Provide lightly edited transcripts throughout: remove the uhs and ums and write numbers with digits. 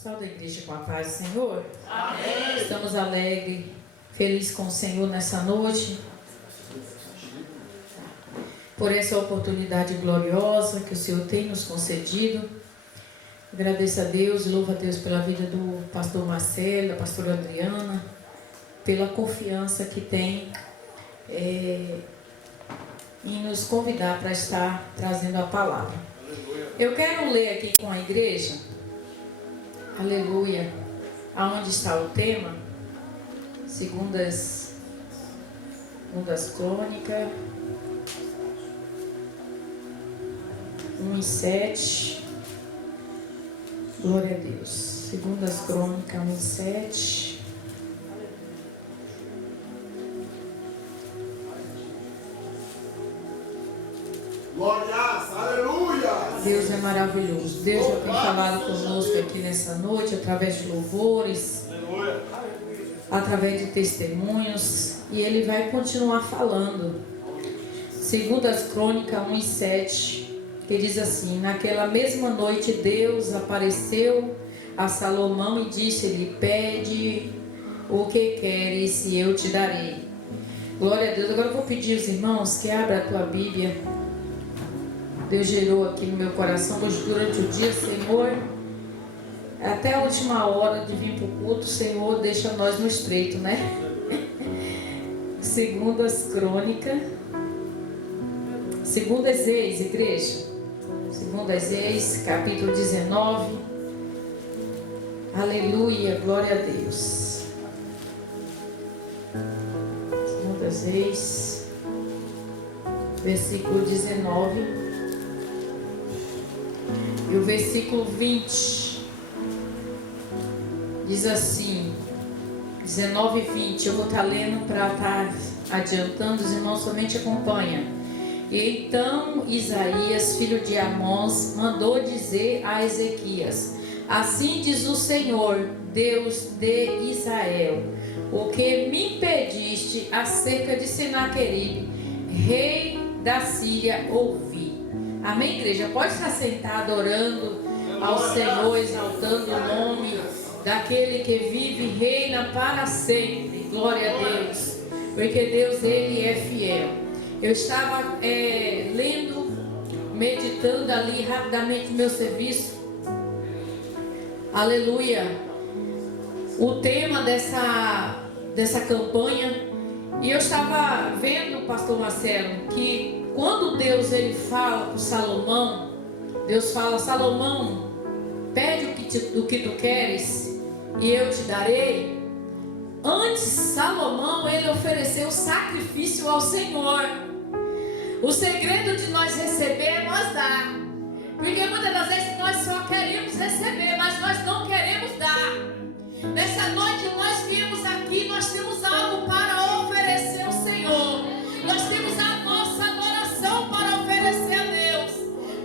Salve a igreja com a paz do Senhor. Amém. Estamos alegres, felizes com o Senhor nessa noite, por essa oportunidade gloriosa que o Senhor tem nos concedido. Agradeço a Deus e louvo a Deus pela vida do pastor Marcelo, da pastora Adriana, pela confiança que tem em nos convidar para estar trazendo a palavra. Eu quero ler aqui com a igreja, aleluia, aonde está o tema, segundas Crônicas 1:7. Glória a Deus. Segundas Crônicas 1:7. Glórias, aleluia! Deus é maravilhoso. Deus já tem falado conosco aqui nessa noite, através de louvores, Aleluia! através de testemunhos, e Ele vai continuar falando. Segundas Crônicas 1:7, que diz assim: naquela mesma noite Deus apareceu a Salomão e disse-lhe: pede o que queres e eu te darei. Glória a Deus. Agora eu vou pedir aos irmãos que abram a tua Bíblia. Deus gerou aqui no meu coração hoje durante o dia, Senhor, até a última hora de vir para o culto, Senhor, deixa nós no estreito, né? Segundas Crônicas, Segundas Reis, igreja, Segundas Reis, capítulo 19, aleluia, glória a Deus. Segundas Reis, versículo 19. E o versículo 20 diz assim, 19 e 20, eu vou estar lendo para estar adiantando, os irmãos somente acompanham. E então Isaías, filho de Amós, mandou dizer a Ezequias: assim diz o Senhor, Deus de Israel, o que me impediste acerca de Senaqueribe, rei da Síria, ouvir. Amém, igreja? Pode estar sentado orando ao Senhor, exaltando o nome daquele que vive e reina para sempre. Glória a Deus, porque Deus, Ele é fiel. Eu estava lendo, meditando ali rapidamente meu serviço, aleluia, o tema dessa campanha, e eu estava vendo, pastor Marcelo, que quando Deus ele fala para Salomão, Deus fala: Salomão, pede o que tu queres e eu te darei. Antes, Salomão ele ofereceu sacrifício ao Senhor. O segredo de nós receber é nós dar, porque muitas das vezes nós só queremos receber, mas nós não queremos dar. Nessa noite nós viemos aqui, nós temos algo para oferecer ao Senhor. Nós temos a nossa adoração para oferecer a Deus.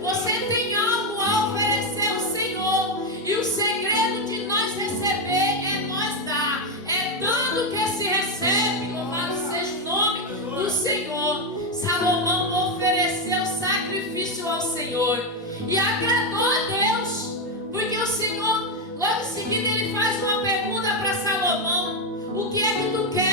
Você tem algo a oferecer ao Senhor, e o segredo de nós receber é nós dar. É dando que se recebe. Louvado seja o nome do Senhor. Salomão ofereceu sacrifício ao Senhor e agradou a Deus, porque o Senhor, logo em seguida, ele faz uma pergunta para Salomão: o que é que tu queres?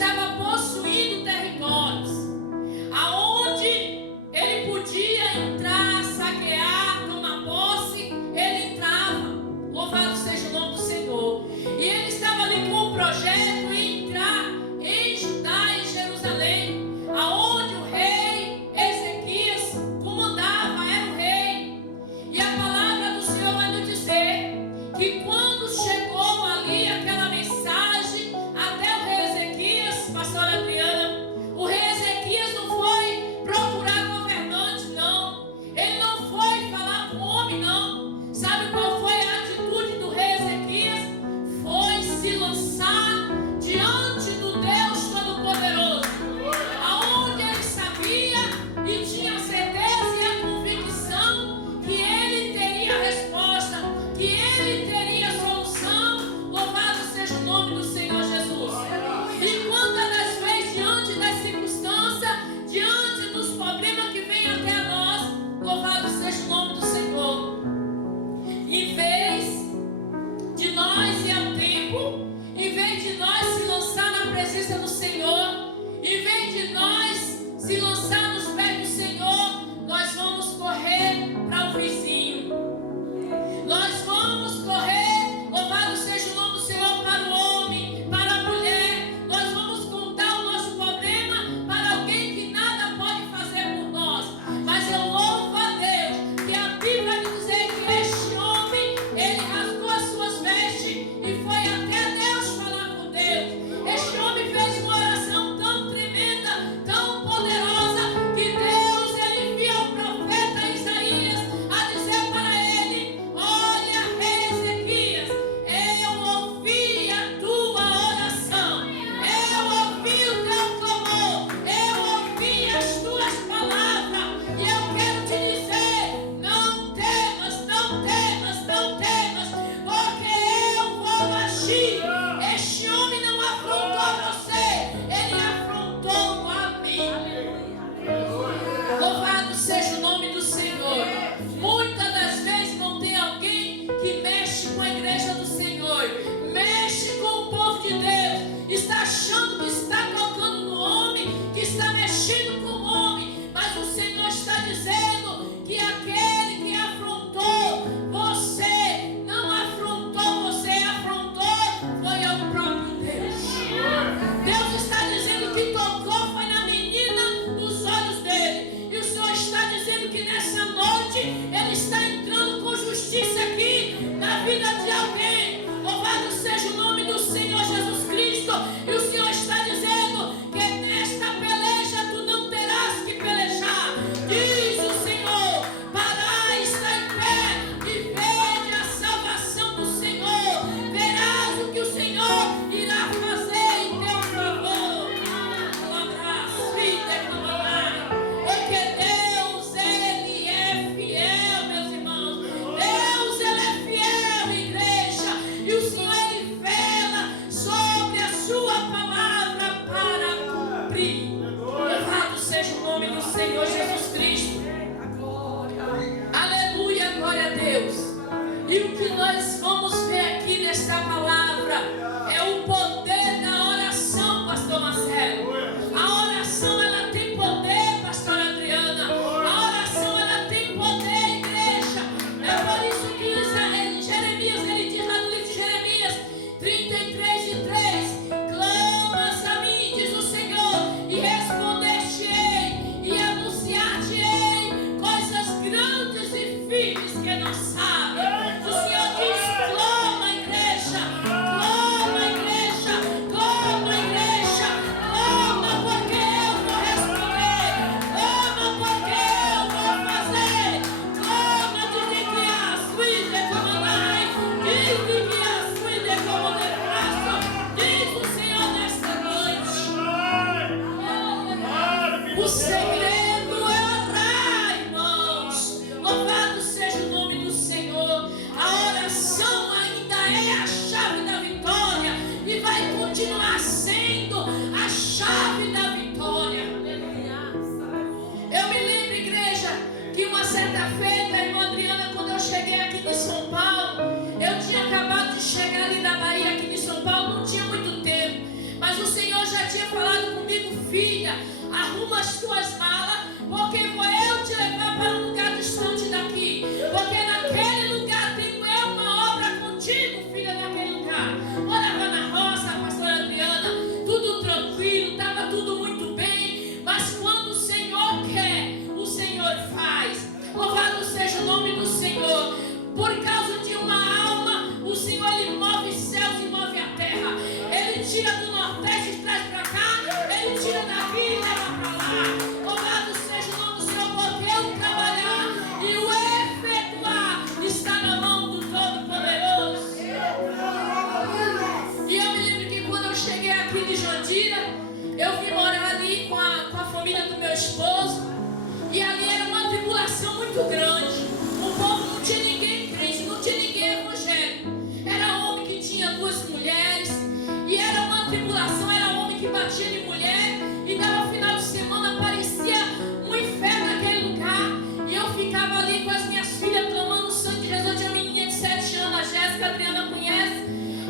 estava possuindo territórios, aonde ele podia entrar, saquear, tomar posse, ele entrava. Louvado seja o nome do Senhor. E ele estava ali com um projeto em entrar em Judá, em Jerusalém, aonde o rei Ezequias comandava, era o rei. E a palavra do Senhor vai nos dizer que quando chegou ali aquela mensagem até o rei Ezequias, pastora Adriana, o rei Ezequias não foi procurar governante, não. Ele não foi falar com o homem, não. Sabe qual foi a atitude do rei Ezequias? Foi se lançar diante do Deus Todo-Poderoso, aonde ele sabia e tinha certeza e a convicção que ele teria a resposta, que ele teria a solução. Louvado seja o nome do Senhor Jesus. E quantas das vezes, diante das circunstâncias, diante dos problemas que vêm até nós, louvado seja o nome do Senhor, em vez de nós ir ao tempo, em vez de nós se lançar na presença do Senhor, em vez de nós se lançar nos pés do Senhor, nós vamos correr para o vizinho. Nós vamos correr, louvado seja o nome do Senhor, para o homem, para a mulher. Nós vamos contar o nosso problema para alguém que nada pode fazer por nós. Mas eu louvo a Deus que a Bíblia me diz que este homem, ele rasgou as suas vestes e foi até Deus falar com Deus. Este homem fez uma oração tão tremenda, tão poderosa, que Deus, ele envia o profeta Isaías a dizer para ele: olha, rei Ezequias, eu ouvi a tua oração, eu ouvi o teu clamor, eu ouvi as tuas palavras, e eu quero te dizer: não temas, não temas, não temas, porque eu vou agir. Este homem não afrontou você, ele afrontou a mim. Louvado seja o nome do Senhor. Muitas das vezes não tem alguém que mexe com a igreja do Senhor, mexe com o povo de Deus, está achando que está tocando no homem, que está mexendo com o homem, mas o Senhor está dizendo que aquele que afrontou você, não afrontou você, afrontou foi ao próprio Deus. Deus está dizendo que tocou foi na menina dos olhos dele. E o Senhor está dizendo que nessa noite ele está entrando com justiça aqui na vida de alguém. Louvado seja o nome do Senhor Jesus Cristo. E o Senhor está dizendo que nesta peleja tu não terás que pelejar. Diz o Senhor: parai, está em pé e vede a salvação do Senhor. Verás o que o Senhor irá fazer em teu favor. Porque Deus, ele é fiel, meus irmãos. Deus, ele é fiel, igreja. E o Senhor, ele vela sobre a sua palavra para cumprir. Louvado seja o nome do Senhor Jesus Cristo. Aleluia, glória a Deus. E o que nós vamos ver aqui nesta palavra é o poder da oração, pastor Marcelo. A oração, ela tem poder, pastora Adriana. A oração, ela tem poder, igreja. É por isso que Jeremias, ele diz lá no livro de Jeremias 33:3: clamas a mim, diz o Senhor, e responder-te-ei, e anunciar-te-ei coisas grandes e firmes que não sabem. O Senhor diz: clama, igreja, clama, igreja, clama, igreja, clama, porque eu vou responder, clama, porque eu vou fazer, clama, diz que as vidas comandai, diz que as vidas comandarás, diz o Senhor nesta noite. O segredo é orar, irmãos. Louvado seja o nome do Senhor. A oração ainda é a chave da vitória e vai continuar sendo a chave da vitória. Eu me lembro, igreja, que uma certa feita, a irmã Adriana, quando eu cheguei aqui em São Paulo, eu tinha acabado de chegar ali da Bahia, aqui em São Paulo, não tinha muito tempo, mas o Senhor já tinha falado filha, arruma as tuas malas, porque vou eu te levar para um lugar distante daqui. Porque naquele lugar tenho eu uma obra contigo, filha, naquele lugar. Morava na roça, a pastora Adriana, tudo tranquilo, estava tudo muito bem. Mas quando o Senhor quer, o Senhor faz. Louvado seja o nome do Senhor. Por causa de uma alma, o Senhor, Ele move céus e move a terra. Ele tira do Nordeste e traz para cá. Ele tira daqui e leva para lá. Louvado seja o nome do Senhor, porque o trabalhar e o efetuar está na mão do Todo-Poderoso. E eu me lembro que quando eu cheguei aqui de Jandira, eu vim morar ali com a família do meu esposo. E ali era uma tribulação muito grande. O povo não tinha ninguém crente, não tinha ninguém evangélico. Era homem que tinha 2 mulheres. E era uma tribulação, era homem que batia de mulher. E dava final de semana, parecia um inferno naquele lugar. E eu ficava ali com as minhas filhas clamando o sangue de Jesus. Eu tinha uma menina de 7 anos, a Jéssica, a Adriana conhece.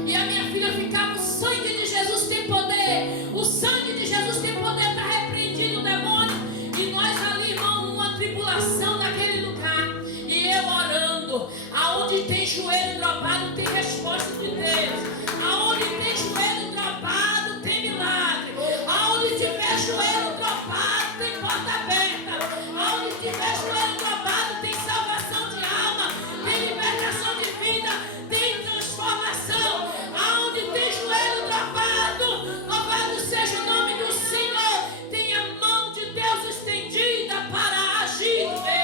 E a minha filha ficava: o sangue de Jesus tem poder. O sangue de Jesus tem poder, está repreendido o demônio. E nós ali, irmão, numa tribulação naquele lugar. E eu orando. Aonde tem joelho dobrado tem resposta de Deus. Aonde tem joelho dobrado tem milagre. Aonde tiver joelho dobrado tem porta aberta. Aonde tiver joelho dobrado tem salvação de alma, tem libertação de vida, tem transformação. Aonde tem joelho dobrado, louvado seja o nome do Senhor, tem a mão de Deus estendida para agir no meio.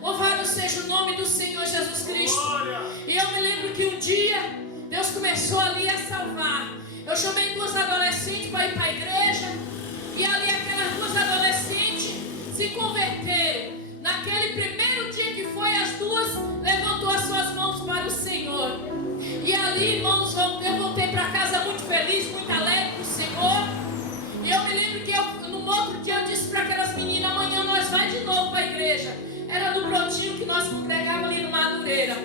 Louvado seja o nome do Senhor Jesus Cristo. E eu me lembro que um dia Deus começou ali a salvar. Eu chamei 2 adolescentes para ir para a igreja. E ali aquelas 2 adolescentes se converteram. Naquele primeiro dia que foi, as 2 levantou as suas mãos para o Senhor. E ali, irmãos, eu voltei para casa muito feliz, muito alegre com o Senhor. E eu me lembro que no outro dia eu disse para aquelas meninas: amanhã nós vamos de novo para a igreja. Era no Brotinho que nós congregávamos ali no Madureira.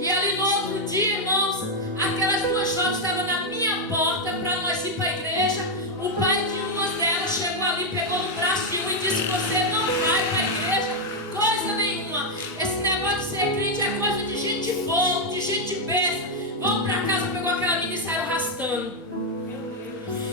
E ali no outro dia, irmãos, aquelas 2 jovens estavam na minha porta para nós ir para a igreja. O pai de uma delas chegou ali, pegou no braço de uma e disse: você não vai para a igreja coisa nenhuma. Esse negócio de ser crente é coisa de gente boa, de gente besta. Vamos para casa. Pegou aquela menina e saiu arrastando.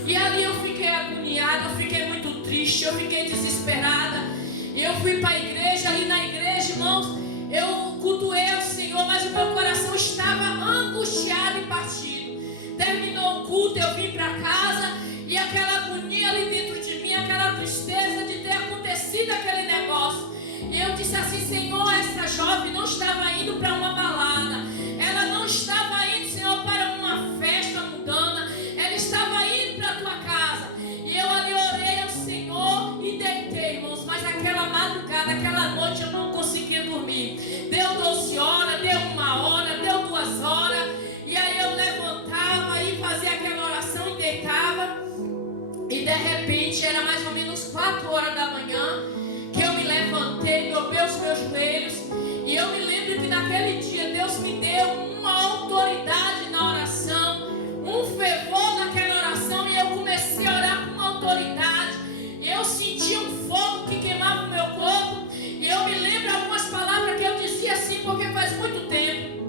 E ali eu fiquei agoniada, eu fiquei muito triste, eu fiquei desesperada. E eu fui para a igreja. Ali na igreja, irmãos, eu cultuei ao Senhor, mas o meu coração estava angustiado e partido. Terminou o culto, eu vim para casa. E aquela agonia ali dentro de mim, aquela tristeza de ter acontecido aquele negócio. E eu disse assim: Senhor, essa jovem não estava indo para uma balada. Ela não estava indo, Senhor, para uma festa mundana. Ela estava indo para a tua casa. E eu ali orei ao Senhor e deitei, irmãos. Mas aquela madrugada, aquela noite eu não conseguia dormir. Deu 12 horas, deu 1 hora, deu 2 horas. E aí eu levantava e fazia aquela oração e deitava. E de repente era mais ou menos 4 horas da manhã que eu me levantei, dobrei os meus joelhos. E eu me lembro que naquele dia Deus me deu uma autoridade na oração, um fervor naquela oração. E eu comecei a orar com uma autoridade. E eu senti um fogo que queimava o meu corpo. E eu me lembro algumas palavras que eu dizia assim, porque faz muito tempo.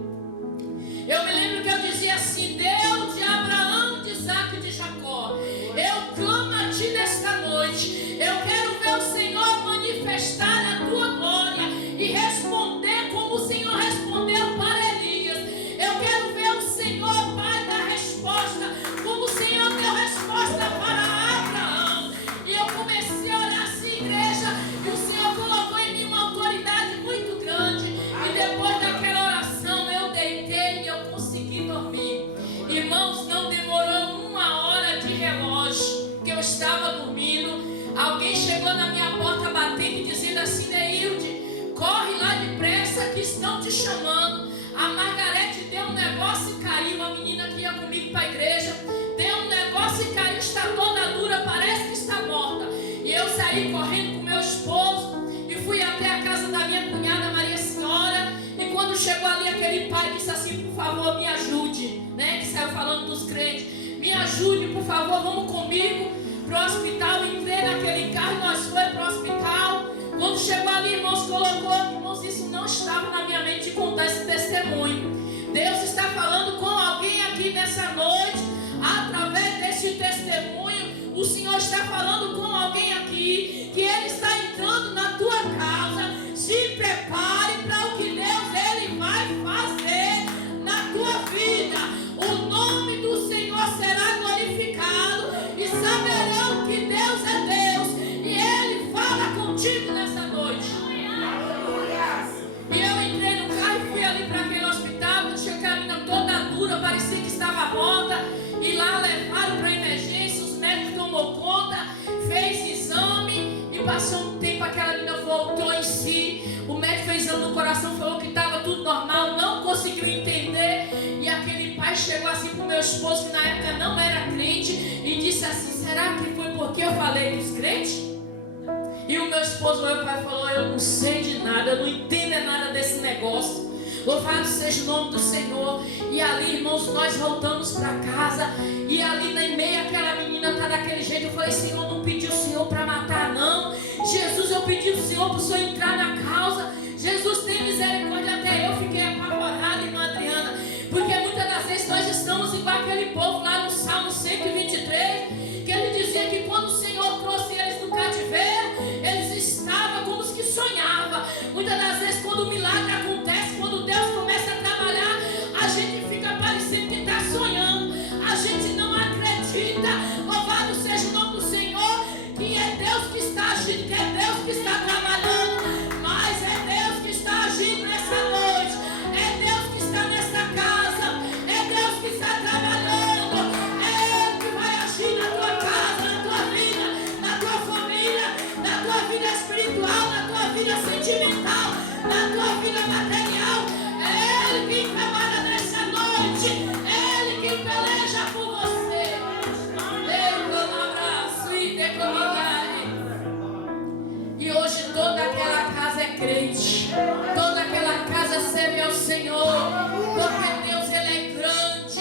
Eu me lembro que eu dizia assim: Deus de Abraão, de Isaac e de Jacó, eu clamo a ti nesta noite. Eu quero ver o Senhor manifestar a tua glória e responder como o Senhor respondeu para Elias. Eu quero ver o Senhor, Pai, dar resposta como o Senhor deu resposta para Abraão. E eu comecei a orar assim, igreja, e o Senhor colocou em mim uma autoridade muito grande. E depois daquela oração eu deitei e eu consegui dormir. Irmãos, não demorou 1 hora de relógio que eu estava dormindo. Alguém chegou na minha porta batendo e dizendo assim: Neilde, corre lá depressa que estão te chamando. A Margarete deu um negócio e caiu. A menina que ia comigo para a igreja deu um negócio e caiu, está toda dura, parece que está morta. E eu saí correndo com meu esposo e fui até a casa da minha cunhada Maria Senhora. E quando chegou ali, aquele pai disse assim: por favor, me ajude, né? Que saiu falando dos crentes. Me ajude, por favor, vamos comigo para o hospital. Entrei naquele carro, nós fomos para o hospital. Quando chegou ali, irmãos, colocou, irmãos, isso não estava na minha mente de contar esse testemunho. Deus está falando com alguém aqui nessa noite, através desse testemunho. O Senhor está falando com alguém aqui, que Ele está entrando na tua causa. Se prepare para o que Deus Ele vai fazer na tua vida. O nome do Senhor será glorificado e saberão que Deus é Deus e Ele fala contigo nessa noite. E eu entrei no carro e fui ali para aquele hospital. Quando cheguei, a menina toda dura, parecia que estava morta. E lá levaram para emergência, os médicos tomou conta, fez exame e passou um tempo, aquela menina voltou em si. O médico fez exame no coração, falou que estava tudo normal, não conseguiu entender. E aquele pai chegou assim para o meu esposo, que na época não era crente, e disse assim: será que foi porque eu falei dos crentes? E o meu esposo, meu pai, falou: eu não sei de nada, eu não entendo nada desse negócio. Louvado seja o nome do Senhor. E ali, irmãos, nós voltamos para casa. E ali em meio aquela menina está daquele jeito. Eu falei: Senhor, não pedi o Senhor para matar, não. Jesus, eu pedi o Senhor para o Senhor entrar na causa. Jesus, tem misericórdia. Até eu fiquei apavorada, irmã Adriana, porque muitas das vezes nós estamos igual aquele povo lá no Salmo 123, que ele dizia que quando o Senhor trouxe eles no cativeiro, eles estavam como os que sonhavam. Muitas das vezes, quando o milagre acontece, quando Deus começa a trabalhar, a gente fica parecendo que está sonhando. A gente não acredita. Louvado seja o nome do Senhor, que é Deus que está agindo, que é Deus que está trabalhando. Mas é Deus que está agindo nessa noite. É Deus que está nessa casa. É Deus que está trabalhando. É Ele que vai agir na tua casa, na tua vida, na tua família, na tua vida espiritual, na tua vida sentimental, na tua vida material. É Ele quem trabalha nessa noite. É Ele quem peleja por você. E hoje toda aquela casa é crente. Toda aquela casa serve ao Senhor. Porque Deus, Ele é grande.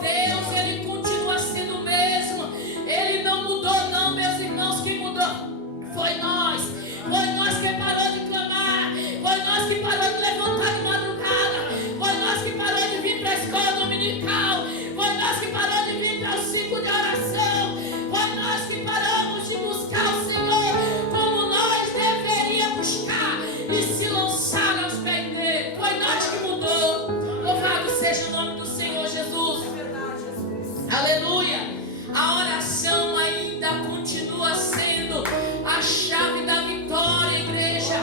Deus, Ele continua sendo o mesmo. Ele não mudou não, meus irmãos. Quem mudou foi nós. Foi nós que parou de clamar. Foi nós que parou de levantar de madrugada. Foi nós que parou de vir para a escola dominical. Foi nós que parou de vir para o ciclo de oração. Foi nós que paramos de buscar o Senhor como nós deveríamos buscar e se lançar aos pés dele. Foi nós que mudou. Louvado seja o nome do Senhor Jesus. Aleluia. A oração ainda continua sendo a chave da vitória, igreja.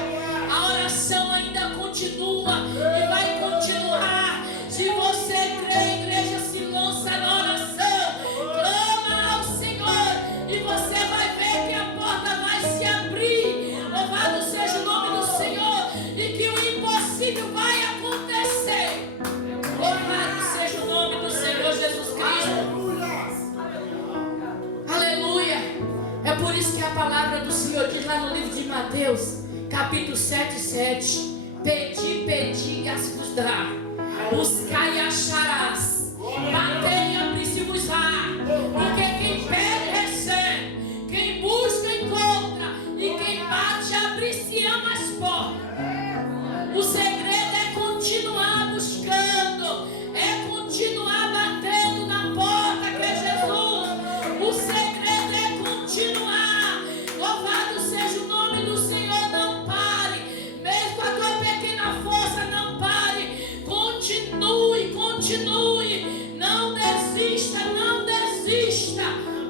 A oração ainda continua e vai continuar. Se você crê, igreja, se lança na oração, clama ao Senhor e você vai ver que a porta vai se abrir. Louvado seja o nome do Senhor e que o impossível vai acontecer. Louvado seja o nome do Senhor Jesus Cristo. Aleluia. É por isso que a palavra do Senhor diz lá no livro de Mateus, capítulo 7:7: pedi, pedi e as-vos dará. Buscai e acharás. Batei e abri-se-vos-á. Porque quem pede, recebe. Quem busca, encontra. E quem bate, abre-se-ão as portas. O segredo é continuar buscando. É continuar batendo na porta que é Jesus. O segredo é continuar. Louvado seja o nome do Senhor. Não pare. Mesmo com a tua pequena força, não pare. Continue, continue. Não desista, não desista.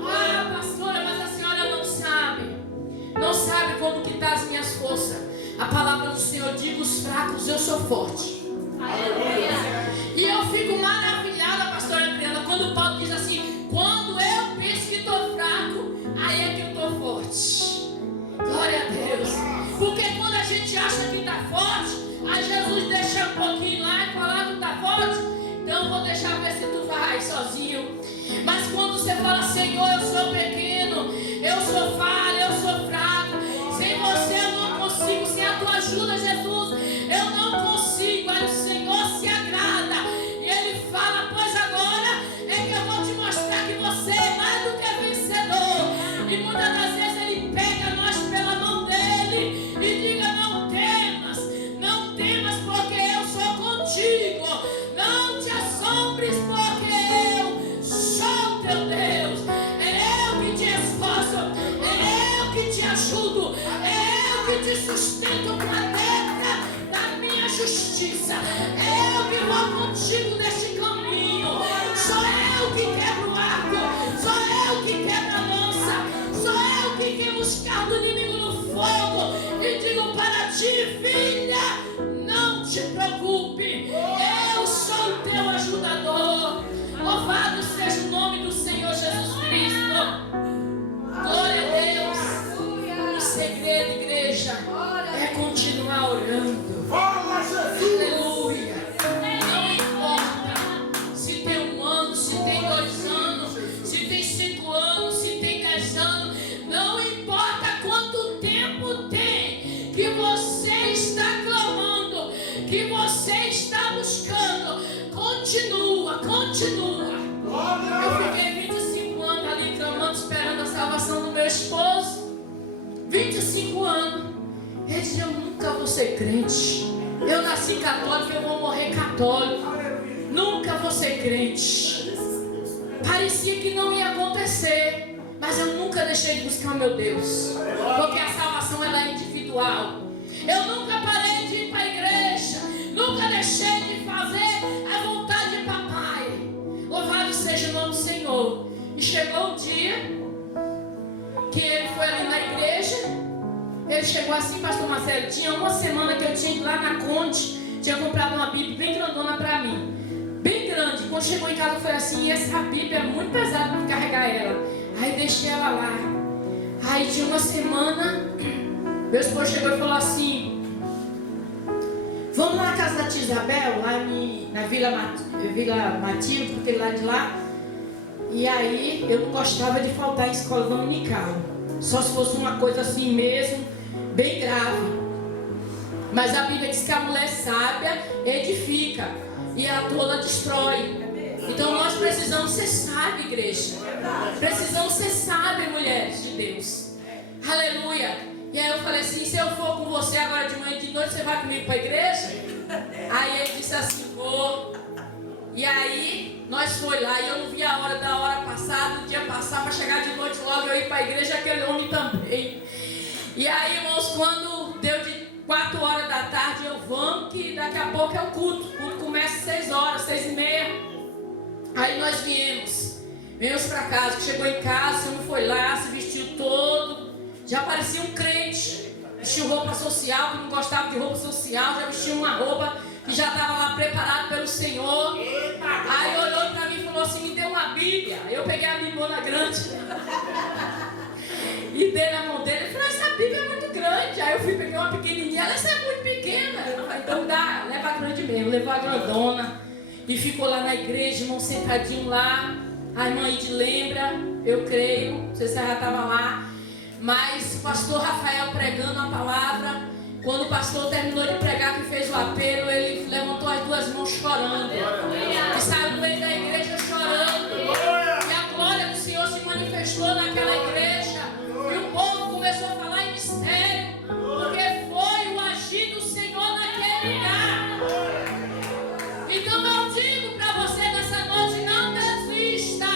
Ah, pastora, mas a senhora não sabe. Não sabe como que está as minhas forças. A palavra do Senhor diz: os fracos eu sou forte. Aleluia. E eu fico maravilhada, pastora Adriana, quando Paulo diz assim: quando eu penso que estou fraco, aí é que eu estou forte. Glória a Deus. Porque quando a gente acha que está forte, aí Jesus deixa um pouquinho lá e fala: não está forte? Então eu vou deixar ver se tu vai sozinho. Mas quando você fala: Senhor, eu sou pequeno, eu sou falho, eu sou fraco, sem você eu não consigo, sem a tua ajuda, Jesus, eu não consigo. Aí o Senhor se agrada e Ele fala: pois agora é que eu vou te mostrar que você ajudo. É eu que te sustento com a letra da minha justiça. É eu que vou contigo neste caminho. Sou eu que quebro o arco. Sou eu que quebro a lança. Sou eu que queimo os carros do inimigo no fogo. E digo para ti, filha, não te preocupe. Eu sou o teu ajudador. Louvado seja o nome do Senhor Jesus Cristo. Glória a Deus. O segredo, igreja, é continuar orando. Fala, Jesus. Aleluia. Não importa se tem 1 ano, se tem 2 anos, se tem 5 anos, se tem 10 anos. Não importa quanto tempo tem que você está clamando, que você está buscando. Continua, continua. Eu fiquei 25 anos ali clamando, esperando a salvação do meu esposo. 25 anos. Ele disse: eu nunca vou ser crente. Eu nasci católico, eu vou morrer católico. Nunca vou ser crente. Parecia que não ia acontecer, mas eu nunca deixei de buscar o meu Deus, porque a salvação ela é individual. Eu nunca parei de ir para a igreja, nunca deixei de fazer a vontade de papai. Louvado seja o nome do Senhor. E chegou o dia que ele foi ali na igreja. Ele chegou assim, pastor Marcelo, tinha 1 semana que eu tinha ido lá na Conte, tinha comprado uma Bíblia bem grandona para mim, bem grande. Quando chegou em casa eu falei assim: essa Bíblia é muito pesada para carregar ela. Aí deixei ela lá. Aí tinha 1 semana, meu esposo chegou e falou assim: vamos lá na casa da tia Isabel, lá na Vila Matilde, porque lá de lá. E aí eu não gostava de faltar em escola dominical, só se fosse uma coisa assim mesmo, bem grave. Mas a Bíblia diz que a mulher sábia edifica e a tola destrói. Então nós precisamos ser sábios, igreja. Precisamos ser sábios, mulheres de Deus. Aleluia. E aí eu falei assim: se eu for com você agora de manhã e de noite, você vai comigo para a igreja? Aí ele disse assim: vou. E aí nós foi lá e eu não vi a hora da hora passar, do dia passar, para chegar de noite logo eu ir para a igreja, aquele homem também. E aí, irmãos, quando deu de 4 horas da tarde, eu vamos, que daqui a pouco é o culto. O culto começa às 6 horas, 6h30. Aí nós viemos para casa. Chegou em casa, o senhor foi lá, se vestiu todo, já parecia um crente. Vestiu roupa social, que não gostava de roupa social, já vestiu uma roupa que já estava lá preparado pelo Senhor. Aí olhou para mim e falou assim: me dê uma Bíblia. Eu peguei a Bíblia grande e dei na mão dele. Ele falou: essa Bíblia é muito grande. Aí eu fui peguei uma pequenininha. Essa é muito pequena. Eu falei: então dá, leva a grande mesmo. Levou a grandona e ficou lá na igreja, irmão, sentadinho lá. A irmã Ide lembra, eu creio, não sei se ela já estava lá. Mas o pastor Rafael pregando a palavra. Quando o pastor terminou de pregar, que fez o apelo, ele levantou as 2 mãos chorando. E saiu do meio da igreja chorando. E a glória do Senhor se manifestou naquela igreja. E o povo começou a falar em mistério, porque foi o agir do Senhor naquele lugar. Então eu digo para você nessa noite: não desista.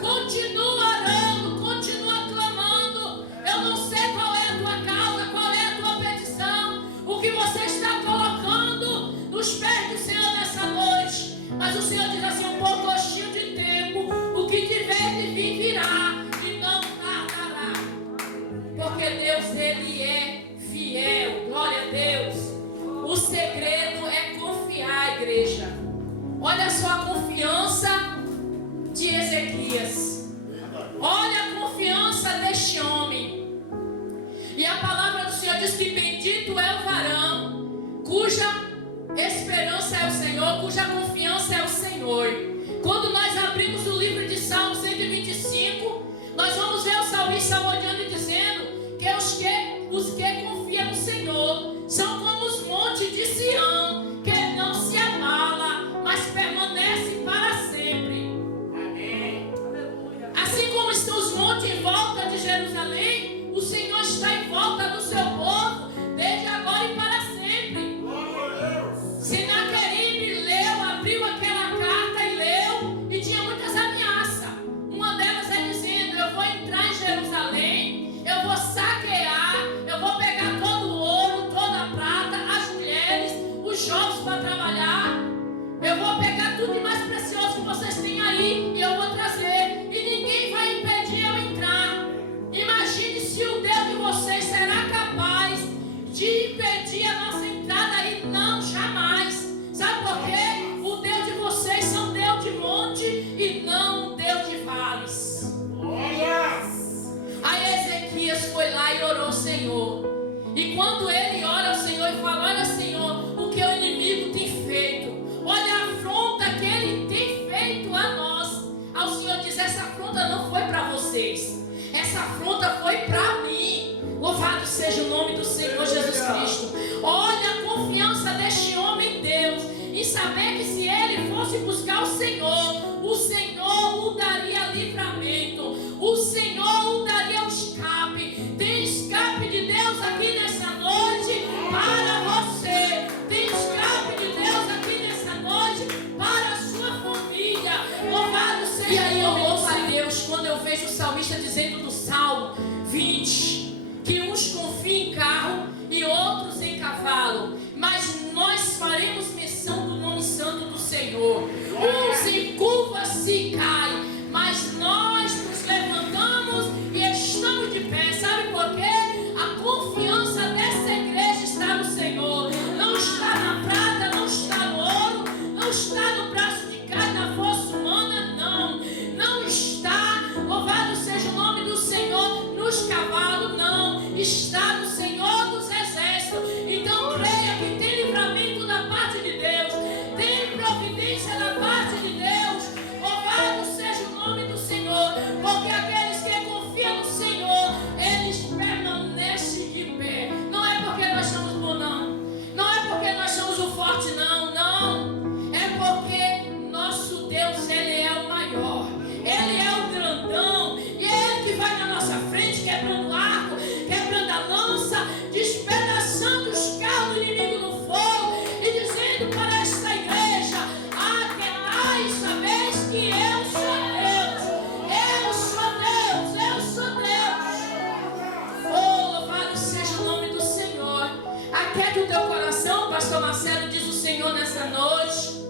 Continua orando, continua clamando. Eu não sei qual é a tua causa, qual é a tua petição, o que você está colocando nos pés do Senhor nessa noite. Mas o Senhor diz assim: um pouco cheio de tempo, o que tiver de vir virá e não tardará. Porque Deus, Ele é fiel. Glória a Deus. O segredo é confiar, igreja. Olha só a confiança de Ezequias. Olha a confiança deste homem. E a palavra do Senhor diz que bendito é o varão cuja esperança é o Senhor, cuja confiança é o Senhor. Quando nós abrimos o livro de Salmo 125, nós vamos ver o salmista salmodiando e dizendo que os que confiam no Senhor são como os montes de Sião, que não se abala, mas permanece para sempre. Amém. Assim como estão os montes em volta de Jerusalém, o Senhor está em volta do seu povo, desde agora e para sempre. Senaqueribe leu, abriu aquela carta e leu, e tinha muitas ameaças. Uma delas é dizendo: eu vou entrar em Jerusalém, eu vou saquear, quando ele ora ao Senhor e fala: olha, Senhor, o que o inimigo tem feito, olha a afronta que ele tem feito a nós. Ao Senhor diz: essa afronta não foi para vocês, essa afronta foi para mim. Louvado seja o nome do Senhor Jesus Cristo. Olha a confiança deste homem em Deus, em saber que se ele fosse buscar o Senhor o daria livramento, o Senhor o daria um escape. Tem escape de Deus aqui nessa noite para você. Tem escape de Deus aqui nessa noite para a sua família. Louvado seja. E aí eu louvo a Deus quando eu vejo o salmista dizendo no Salmo 20 que uns confiam em carro e outros em cavalo, mas nós faremos menção do nome santo do Senhor. Uns em curva se caem, mas nós nos levantamos e estamos de pé. Sabe por quê? A confiança dessa igreja está no Senhor. Não está na prata, não está no ouro, não está no braço de carne, na força humana, não. Não está, louvado seja o nome do Senhor, nos cavalos, não. Está no Senhor dos exércitos. Então creia que tem livramento da parte de Deus, tem providência da parte de Deus. Louvado seja o nome do Senhor, porque aqueles que confiam no Senhor, eles permanecem de pé. Não é porque nós somos bons, não. Não é porque nós somos o forte, não. Não. É porque nosso Deus, Ele é o maior. Ele é o grandão. E é Ele que vai na nossa frente, quebrando o arco, quebrando a lança, despedaçando os carros do inimigo no fogo e dizendo para esta igreja: aquietai, sabeis que eu sou Deus. Eu sou Deus, eu sou Deus. Oh, louvado seja o nome do Senhor. Aquieta o teu coração, pastor Marcelo, diz o Senhor nessa noite,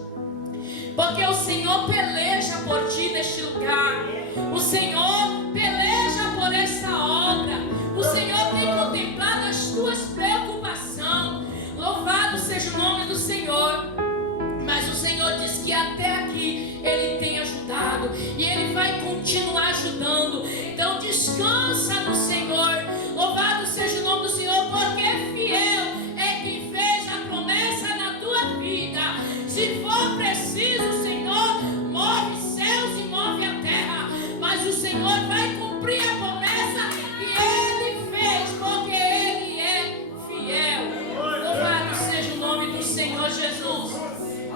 porque o Senhor peleja por ti neste lugar. O Senhor peleja por essa obra. O Senhor tem contemplado as tuas preocupações. Louvado seja o nome do Senhor. Mas o Senhor diz que até aqui Ele tem ajudado e Ele vai continuar ajudando. Então descansa no Senhor. Louvado seja o nome do Senhor, porque fiel é quem fez a promessa na tua vida. Se for preciso, o Senhor move céus e move a terra, mas o Senhor vai cumprir a promessa que Ele fez, porque Ele é fiel. Louvado seja o nome do Senhor Jesus.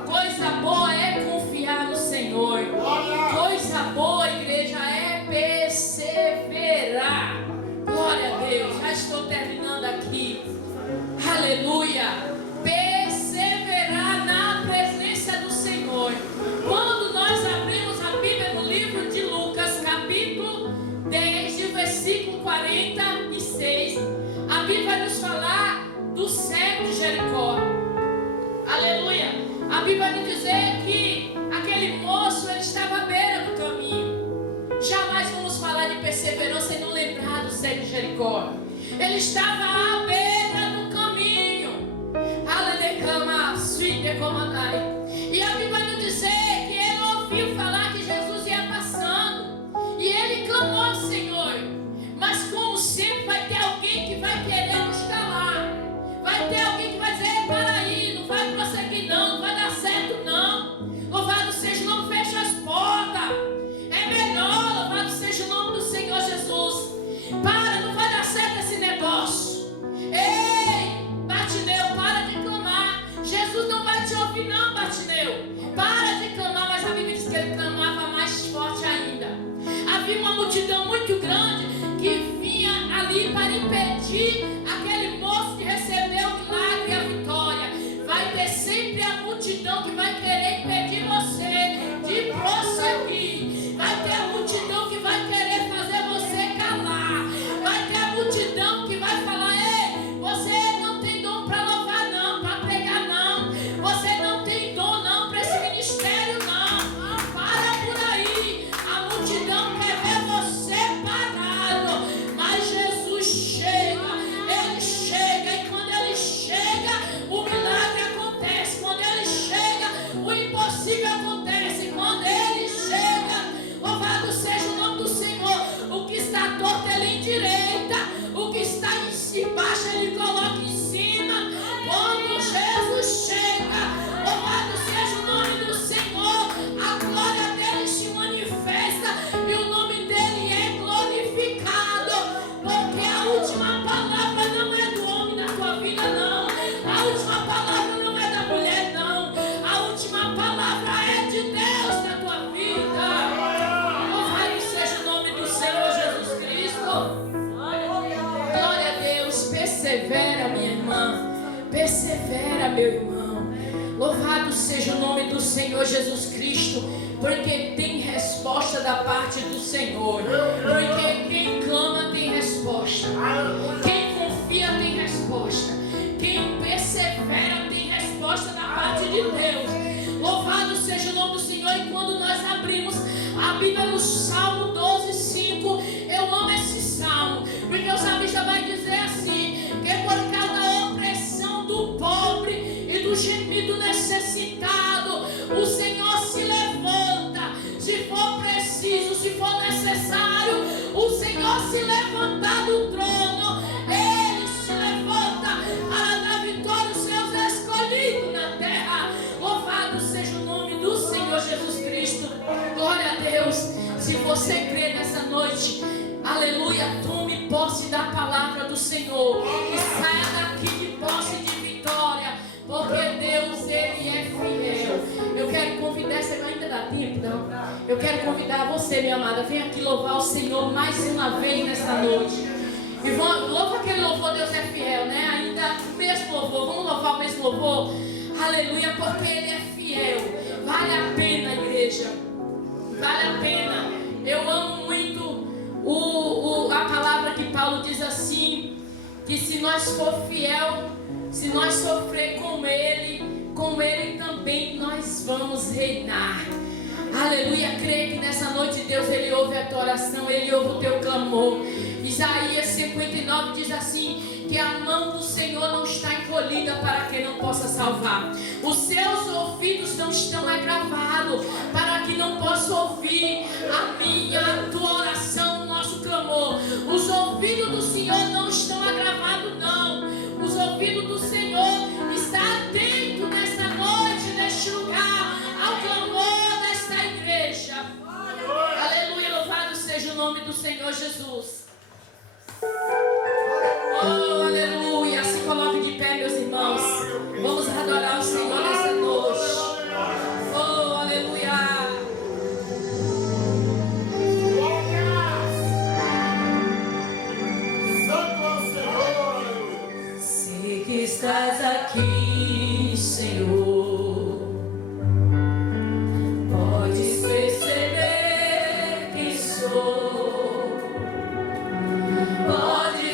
Coisa boa é confiar no Senhor. Coisa boa, igreja, é perseverar. Glória a Deus. Já estou terminando aqui. Aleluia. Perseverar na presença do Senhor. Quando nós abrimos a Bíblia no livro de Lucas, capítulo 10, versículo 46, a Bíblia vai nos falar do cego de Jericó. Aleluia. A Bíblia vai nos dizer que aquele moço, ele estava à beira do caminho. Jamais vamos falar de perseverança e não lembrar do cego de Jericó. Ele estava à beira do caminho. E a Bíblia vai nos dizer que ele ouviu falar que Jesus ia passando. E ele clamou ao Senhor. Mas como sempre vai ter alguém que vai querer nos calar. Vai ter alguém que vai dizer: para aí, não vai prosseguir não, não vai dar certo não. Louvado seja o nome, fecha as portas. É melhor, louvado seja o nome do Senhor Jesus. Para, não vai dar certo esse negócio. Ei, Bartimeu, para de clamar. Jesus não vai te ouvir não, Bartimeu. Para de clamar, mas a Bíblia diz que ele clamava mais forte ainda. Havia uma multidão muito grande que vinha ali para impedir aquele moço de receber o milagre e a vitória. Vai ter sempre a multidão que vai querer impedir você de prosseguir. Vai ter a multidão que vai querer fazer você calar. Vai ter a multidão que vai falar: ei, você não tem dom para louvar não, para pregar não. Você não tem dom não para esse ministério não. Para por aí. A multidão quer ver você parado. Mas Jesus chega. Ele Persevera, meu irmão. Louvado seja o nome do Senhor Jesus Cristo, porque tem resposta da parte do Senhor. Porque quem clama tem resposta. Quem confia tem resposta. Quem persevera tem resposta da parte de Deus. Louvado seja o nome do Senhor. E quando nós abrimos a Bíblia no Salmo 12:5, eu amo esse salmo, porque o salmista vai dizer assim: que por causa da opressão do pobre e do gemido necessitado, o Senhor se levanta. Se for preciso, se for necessário, o Senhor se levantar do trono. Ele se levanta para dar vitória aos seus escolhidos na terra. Louvado seja o nome do Senhor Jesus Cristo. Glória a Deus. Se você crê nessa noite, aleluia, tome posse da palavra do Senhor e saia daqui de posse de vitória, porque Deus, Ele é fiel. Eu quero convidar, você ainda dá tempo, não? Eu quero convidar você, minha amada, vem aqui louvar o Senhor mais uma vez nessa noite. E louva aquele louvor, Deus é fiel, né? Ainda o mesmo louvor, vamos louvar o mesmo louvor? Aleluia, porque Ele é fiel. Vale a pena, igreja. Vale a pena. Eu amo muito a palavra que Paulo diz assim, que se nós for fiel, se nós sofrer com Ele também nós vamos reinar. Aleluia, creio que nessa noite Deus, Ele ouve a tua oração, Ele ouve o teu clamor. Isaías 59 diz assim, que a mão do Senhor não está encolhida para que não possa salvar. Os seus ouvidos não estão agravados para que não possa ouvir a tua oração, o nosso clamor. Os ouvidos do Senhor não estão agravados, não. Os ouvidos do Senhor estão atentos nesta noite, neste lugar, ao clamor desta igreja. Aleluia, louvado seja o nome do Senhor Jesus. Oh, aleluia. Se coloque de pé, meus irmãos. Vamos adorar o Senhor nessa noite. Oh, aleluia. Santo é o Senhor. Sei que estás aqui, Senhor. Podes perceber quem sou. Pode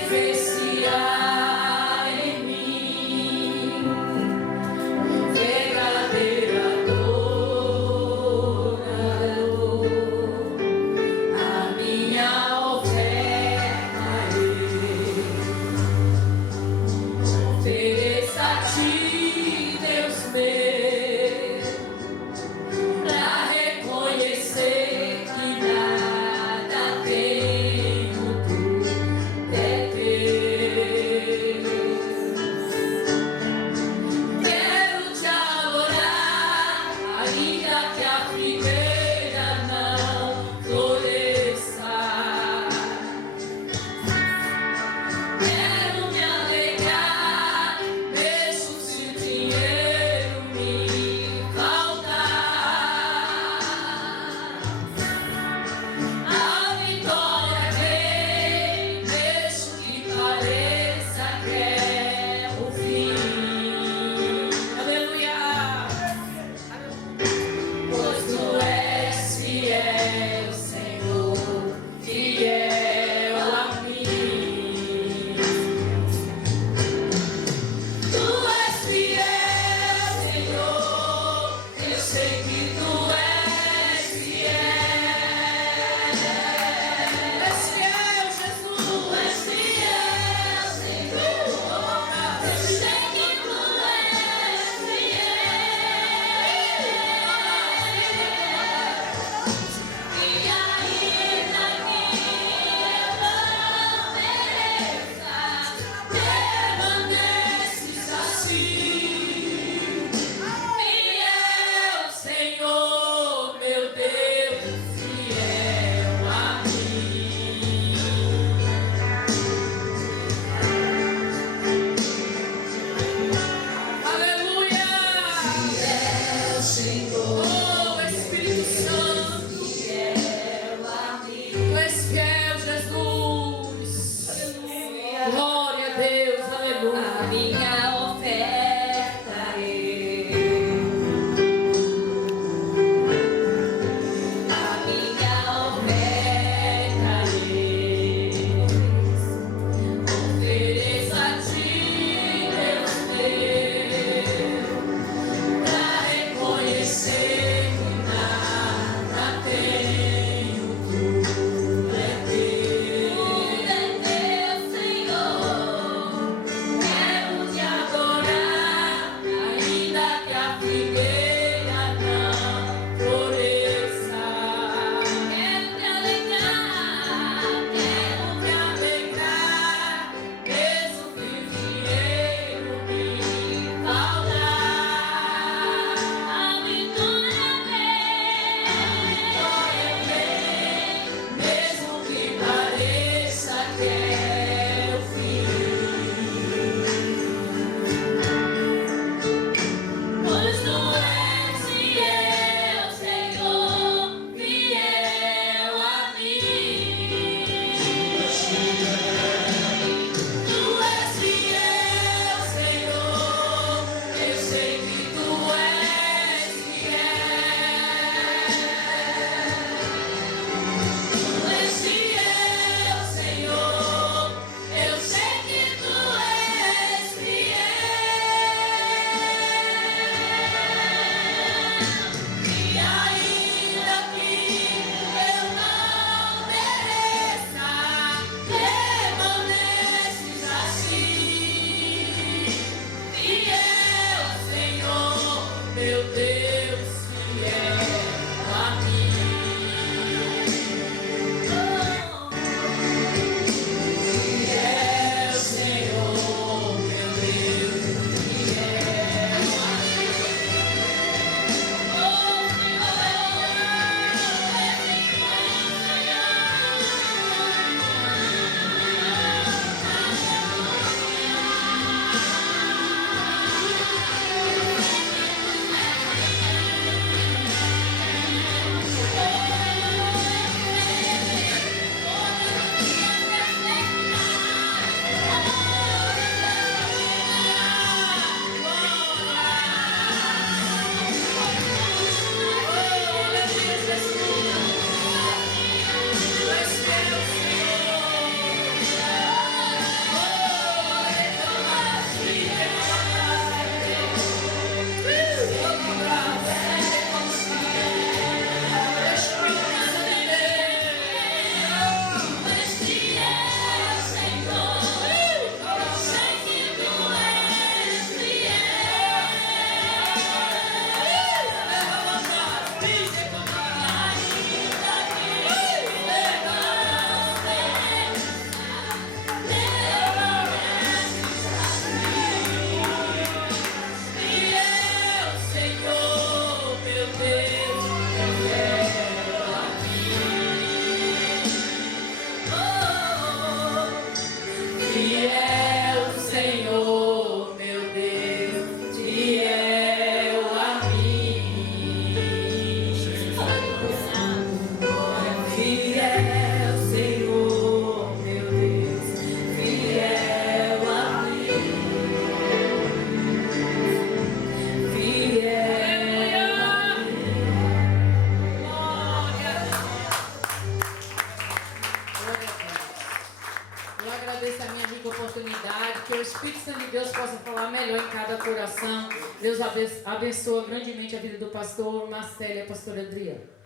agradeço a minha rica oportunidade, que o Espírito Santo de Deus possa falar melhor em cada coração. Deus abençoa grandemente a vida do pastor Marcelo e a pastora Adriana.